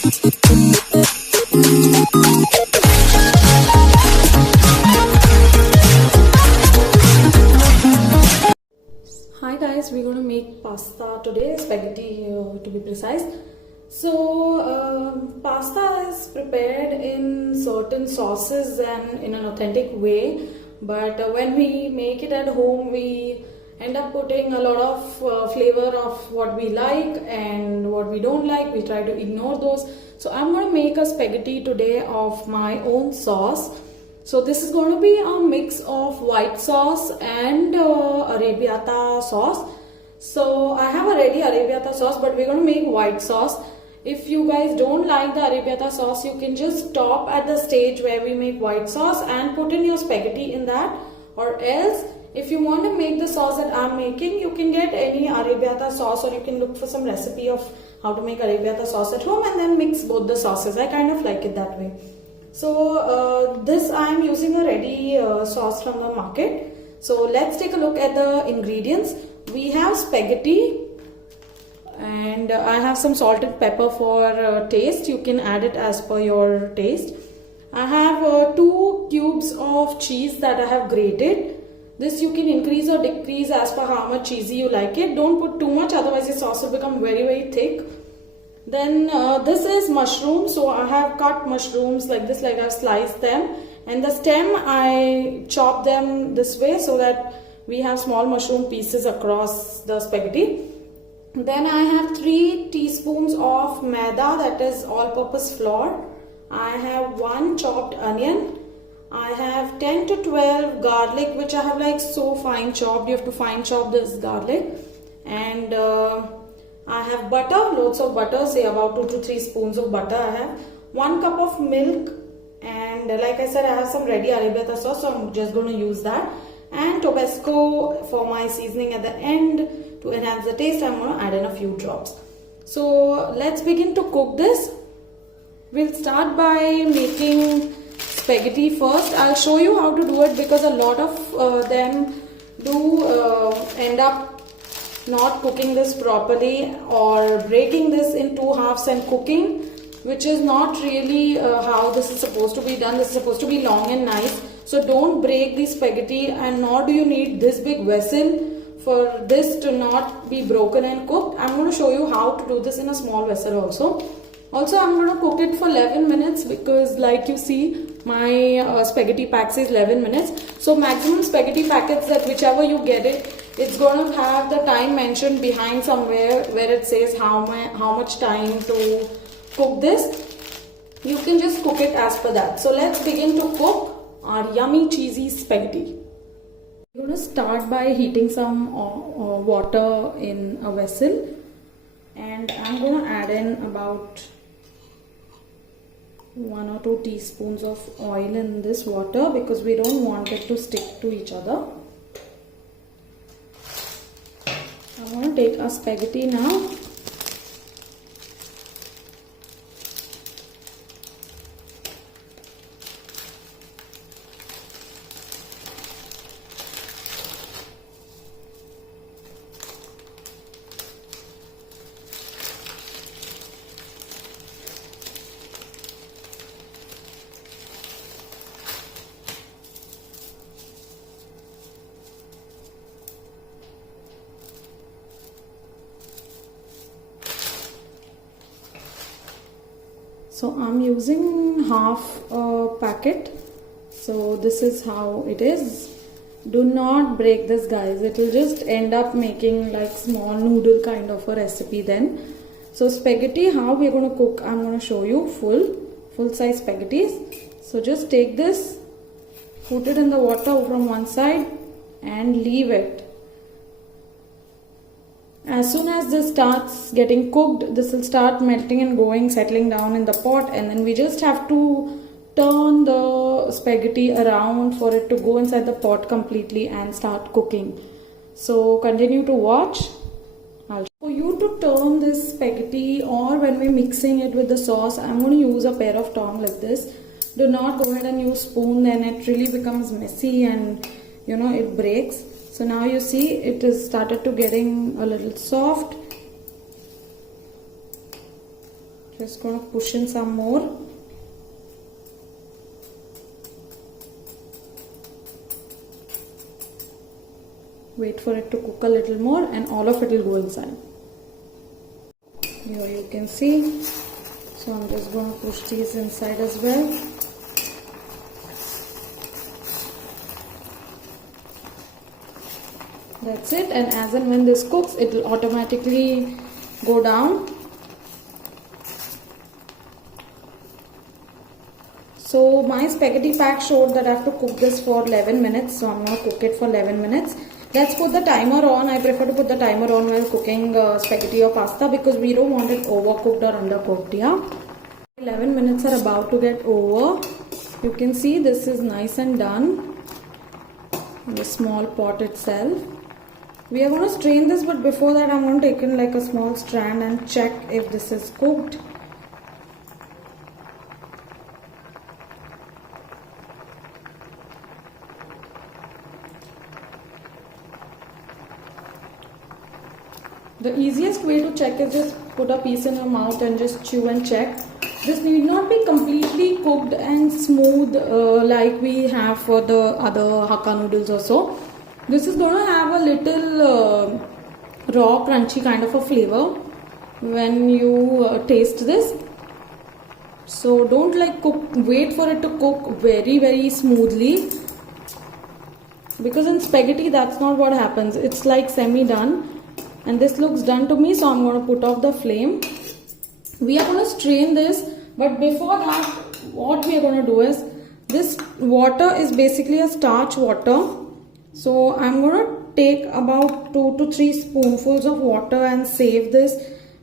Hi guys, we're going to make pasta today, spaghetti to be precise. So pasta is prepared in certain sauces and in an authentic way, but when we make it at home we end up putting a lot of flavor of what we like and what we don't like. We try to ignore those. So I'm going to make a spaghetti today of my own sauce. So this is going to be a mix of white sauce and arrabbiata sauce. So I have a ready arrabbiata sauce, but we're going to make white sauce. If you guys don't like the arrabbiata sauce, you can just stop at the stage where we make white sauce and put in your spaghetti in that. Or else, if you want to make the sauce that I'm making, you can get any arrabbiata sauce, or you can look for some recipe of how to make arrabbiata sauce at home and then mix both the sauces. I kind of like it that way. So this I am using a ready sauce from the market. So let's take a look at the ingredients. We have spaghetti and I have some salt and pepper for taste. You can add it as per your taste. I have 2 cubes of cheese that I have grated. This you can increase or decrease as per how much cheesy you like it. Don't put too much, otherwise your sauce will become very thick. Then this is mushroom. So I have cut mushrooms like this, like I've sliced them, and the stem I chop them this way so that we have small mushroom pieces across the spaghetti. Then I have 3 teaspoons of maida, that is all-purpose flour. I have 1 chopped onion. I have 10 to 12 garlic, which I have like so fine chopped. You have to fine chop this garlic. And I have butter, loads of butter, say about 2 to 3 spoons of butter. I have 1 cup of milk, and like I said, I have some ready arrabbiata sauce, so I'm just going to use that. And Tabasco for my seasoning at the end to enhance the taste. I'm going to add in a few drops. So let's begin to cook this. We'll start by making spaghetti first. I'll show you how to do it because a lot of them do end up not cooking this properly or breaking this in 2 halves and cooking, which is not really how this is supposed to be done. This is supposed to be long and nice. So don't break the spaghetti, and nor do you need this big vessel for this to not be broken and cooked. I'm going to show you how to do this in a small vessel also. Also, I'm going to cook it for 11 minutes because like you see, my spaghetti pack says 11 minutes. So maximum spaghetti packets, that whichever you get it, it's going to have the time mentioned behind somewhere where it says how much time to cook this. You can just cook it as per that. So let's begin to cook our yummy cheesy spaghetti. We're going to start by heating some water in a vessel, and I'm going to add in about 1 or 2 teaspoons of oil in this water because we don't want it to stick to each other. I'm going to take our spaghetti now. So I'm using half a packet. So this is how it is. Do not break this, guys. It will just end up making like small noodle kind of a recipe then. So spaghetti, how we're going to cook, I'm going to show you full size spaghettis. So just take this, put it in the water from one side and leave it. As soon as this starts getting cooked, this will start melting and settling down in the pot, and then we just have to turn the spaghetti around for it to go inside the pot completely and start cooking. So continue to watch. For you to turn this spaghetti, or when we're mixing it with the sauce, I'm going to use a pair of tongs like this. Do not go ahead and use spoon, then it really becomes messy and it breaks. So now you see it is started to getting a little soft. Just gonna push in some more. Wait for it to cook a little more and all of it will go inside. Here you can see. So I'm just going to push these inside as well. That's it, and as and when this cooks, it will automatically go down. So my spaghetti pack showed that I have to cook this for 11 minutes, so I'm going to cook it for 11 minutes. Let's put the timer on. I prefer to put the timer on while cooking spaghetti or pasta because we don't want it overcooked or undercooked. Yeah. 11 minutes are about to get over. You can see this is nice and done in the small pot itself. We are going to strain this, but before that I'm going to take in like a small strand and check if this is cooked. The easiest way to check is just put a piece in your mouth and just chew and check. This need not be completely cooked and smooth like we have for the other Hakka noodles or so. This is going to have a little raw crunchy kind of a flavor when you taste this. So don't like wait for it to cook very smoothly, because in spaghetti that's not what happens. It's like semi done. And this looks done to me, so I'm going to put off the flame. We are going to strain this, but before that, what we are going to do is, this water is basically a starch water. So I'm going to take about 2 to 3 spoonfuls of water and save this,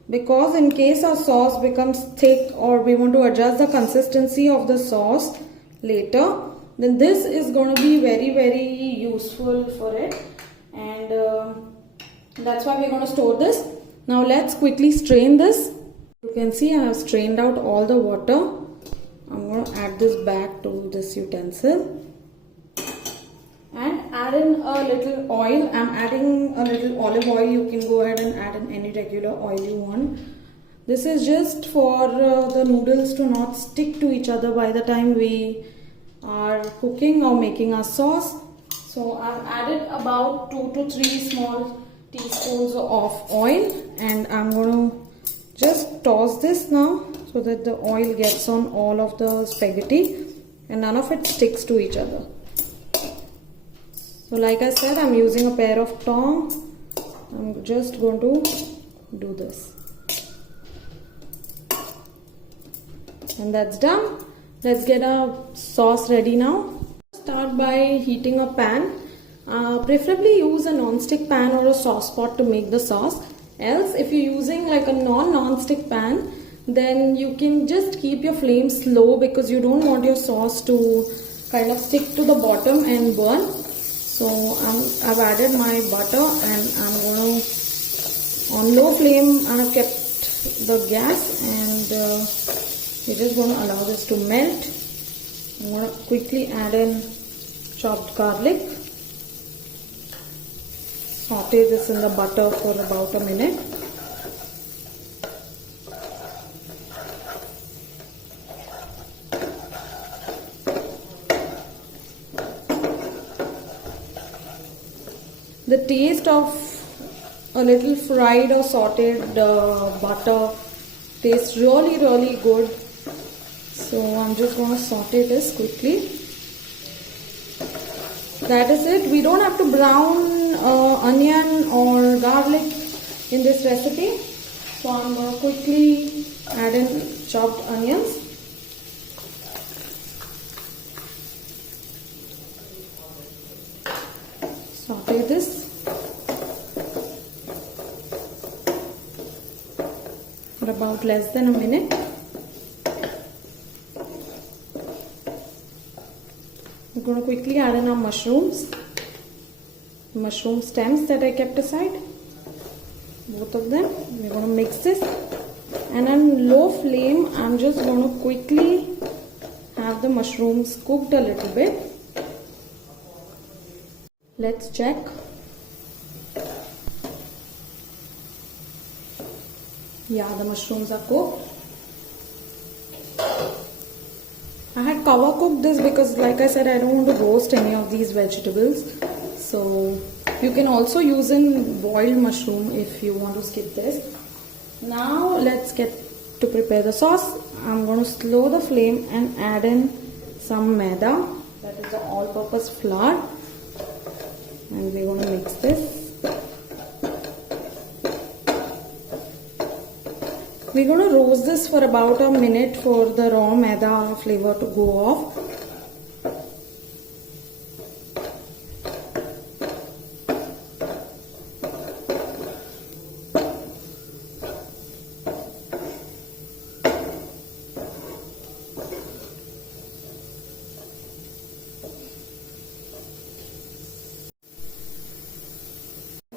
because in case our sauce becomes thick or we want to adjust the consistency of the sauce later, then this is going to be very useful for it. And that's why we're going to store this. Now let's quickly strain this. You can see I have strained out all the water. I'm going to add this back to this utensil and add in a little oil. I'm adding a little olive oil. You can go ahead and add in any regular oil you want. This is just for the noodles to not stick to each other by the time we are cooking or making our sauce. So I've added about 2 to 3 small teaspoons of oil, and I'm going to just toss this now so that the oil gets on all of the spaghetti and none of it sticks to each other. So like I said, I'm using a pair of tongs. I'm just going to do this, and that's done. Let's get our sauce ready now. Start by heating a pan. Preferably use a non-stick pan or a sauce pot to make the sauce. Else, if you're using like a non-stick pan, then you can just keep your flame slow, because you don't want your sauce to kind of stick to the bottom and burn. So I've added my butter and I'm going to, on low flame, I've kept the gas, and we're just going to allow this to melt. I'm going to quickly add in chopped garlic. Saute this in the butter for about a minute. The taste of a little fried or sauteed butter tastes really good. So I'm just going to saute this quickly. That is it. We don't have to brown onion or garlic in this recipe. So I'm going to quickly add in chopped onions. Saute this for about less than a minute. We're going to quickly add in our mushrooms. Mushroom stems that I kept aside, both of them. We're going to mix this, and on low flame I'm just going to quickly have the mushrooms cooked a little bit. Let's check. Yeah, the mushrooms are cooked. I had cover cooked this because, like I said, I don't want to roast any of these vegetables. So you can also use in boiled mushroom if you want to skip this. Now let's get to prepare the sauce. I'm going to slow the flame and add in some maida, that is the all-purpose flour, and we're going to mix this. We're going to roast this for about a minute for the raw maida flavor to go off.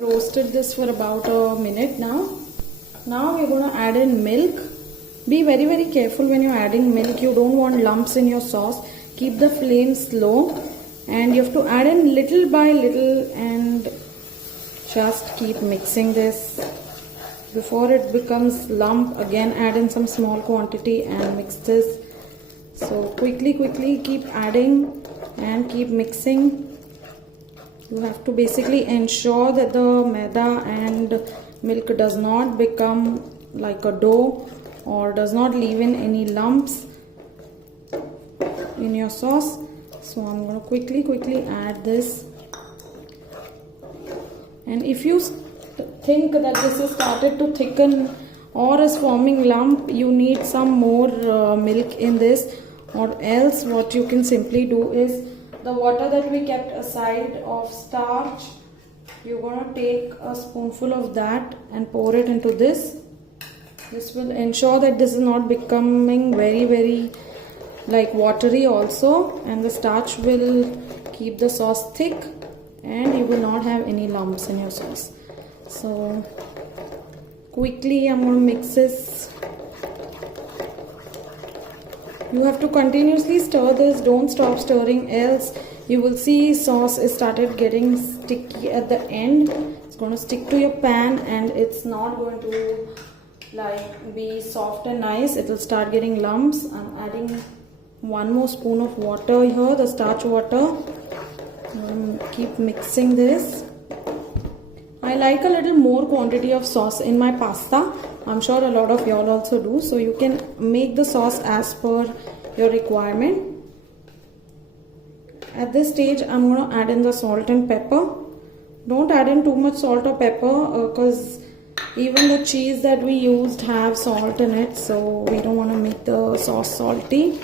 Roasted this for about a minute now. Now we're going to add in milk. Be very careful when you're adding milk. You don't want lumps in your sauce. Keep the flame slow and you have to add in little by little and just keep mixing this. Before it becomes lump, again add in some small quantity and mix this. So quickly keep adding and keep mixing. You have to basically ensure that the maida and milk does not become like a dough or does not leave in any lumps in your sauce. So I'm going to quickly add this. And if you think that this has started to thicken or is forming lump, you need some more milk in this, or else what you can simply do is the water that we kept aside of starch, you're going to take a spoonful of that and pour it into this. This will ensure that this is not becoming very like watery also, and the starch will keep the sauce thick and you will not have any lumps in your sauce. So quickly I'm going to mix this. You have to continuously stir this, don't stop stirring, else you will see sauce is started getting sticky at the end. It's going to stick to your pan and it's not going to like be soft and nice. It will start getting lumps. I'm adding one more spoon of water here, the starch water. Keep mixing this. I like a little more quantity of sauce in my pasta. I'm sure a lot of y'all also do. So you can make the sauce as per your requirement. At this stage, I'm going to add in the salt and pepper. Don't add in too much salt or pepper because even the cheese that we used have salt in it. So we don't want to make the sauce salty.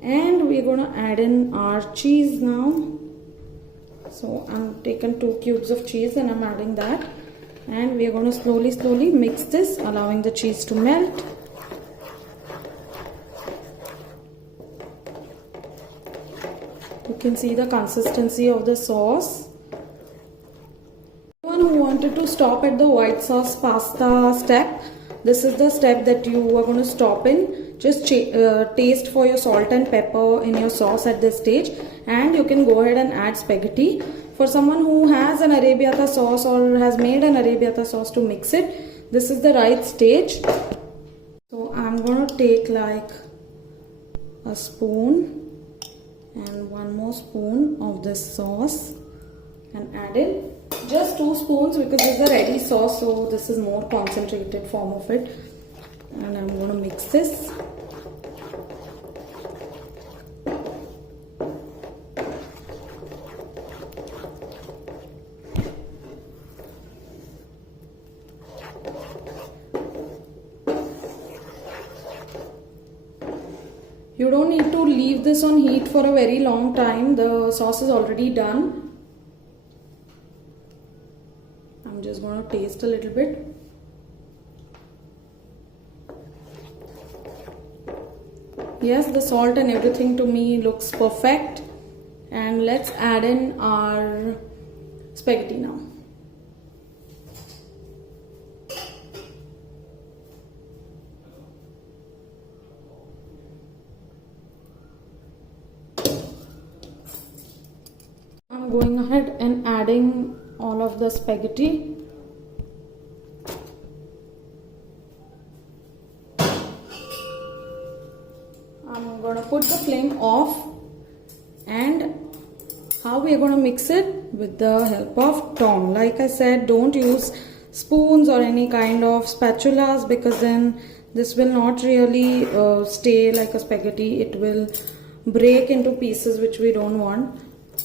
And we're going to add in our cheese now. So I'm taking 2 cubes of cheese and I'm adding that. And we are going to slowly mix this, allowing the cheese to melt. You can see the consistency of the sauce. Anyone who wanted to stop at the white sauce pasta step, this is the step that you are going to stop in. Just taste for your salt and pepper in your sauce at this stage, and you can go ahead and add spaghetti. For someone who has an arrabbiata sauce or has made an arrabbiata sauce to mix it, this is the right stage. So I'm going to take like a spoon and one more spoon of this sauce and add in just 2 spoons because this is a ready sauce, so this is more concentrated form of it. And I'm going to mix this. You don't need to leave this on heat for a very long time. The sauce is already done. I'm just going to taste a little bit. Yes, the salt and everything to me looks perfect. And let's add in our spaghetti now. I'm going ahead and adding all of the spaghetti. I'm gonna put the flame off, and how we're gonna mix it with the help of tongue. Like I said, don't use spoons or any kind of spatulas, because then this will not really stay like a spaghetti. It will break into pieces, which we don't want.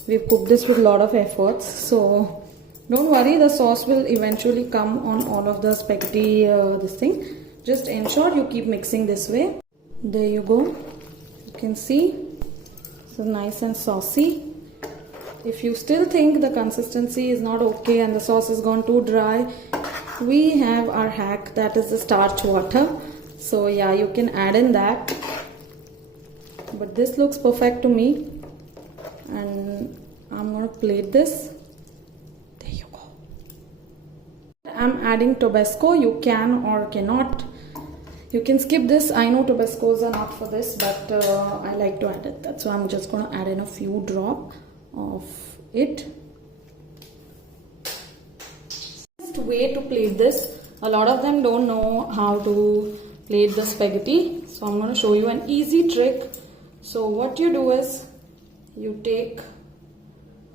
We've cooked this with a lot of efforts, so don't worry, the sauce will eventually come on all of the spaghetti this thing. Just ensure you keep mixing this way. There you go. You can see so nice and saucy. If you still think the consistency is not okay and the sauce has gone too dry, we have our hack, that is the starch water. So yeah, you can add in that. But this looks perfect to me, and I'm gonna plate this. There you go. I'm adding Tabasco. You can or cannot. You can skip this. I know Tabascos are not for this, but I like to add it. That's why I'm just gonna add in a few drops of it. Best way to plate this. A lot of them don't know how to plate the spaghetti, so I'm gonna show you an easy trick. So what you do is you take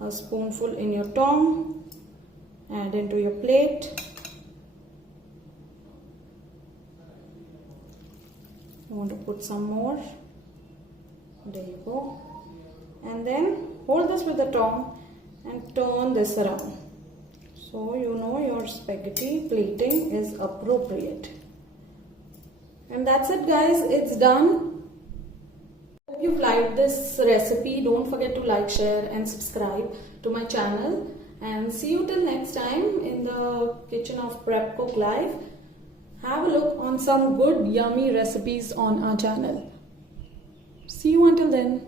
a spoonful in your tongue, add into your plate. You want to put some more. There you go. And then hold this with the tongue and turn this around. So you know your spaghetti plating is appropriate. And that's it, guys. It's done. Hope you've liked this recipe. Don't forget to like, share and subscribe to my channel. And see you till next time in the kitchen of Prep Cook Live. Have a look on some good yummy recipes on our channel. See you until then.